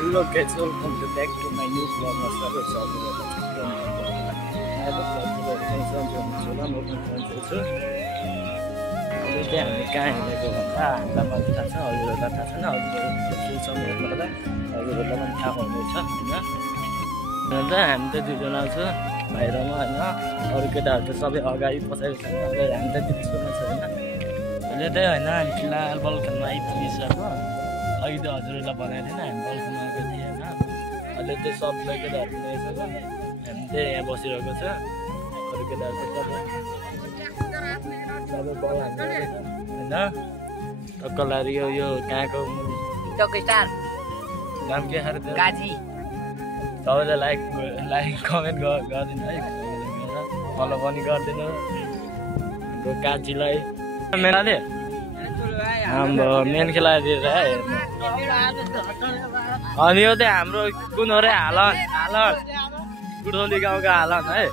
Hello guys, welcome back to my new vlog. I have a vlog today. हामी कहाँ हिँडेको भन्दा हामीलाई पनि थाहा छ, हजुरहरूलाई थाहा छैन, हजुरहरू समयमा हजुरहरूलाई पनि थाहा हुनेछ होइन। अन्त हामी त दुईजना छ बाहिरमा होइन, अरू केटाहरू त सबै अगाडि पछाडि छ, हामी त त्यस्तोमा छ होइन। अहिले चाहिँ होइन हामी फिलहाल बल खेल्न आइपुगिसक्यो। अघि त हजुरहरूलाई भनेको थिएन हामी बल खेल्न आएको थिएँ होइन। अहिले चाहिँ सबै केटाहरू पनि आइसक्यो, हामी चाहिँ यहाँ बसिरहेको छ। अरू केटाहरू चाहिँ सबै बल हाल्नु होइन। टक्कलारी यो कहाँको नाम के खाएर सबैले लाइक कमेन्ट गरिदिनु है, फलो पनि गरिदिनु हाम्रो काजीलाई। मेलाले हाम्रो मेन खेलाइदिएर हेर्नु। अनि यो चाहिँ हाम्रो कुन हो रे हालन गुडोली गाउँको हालन है।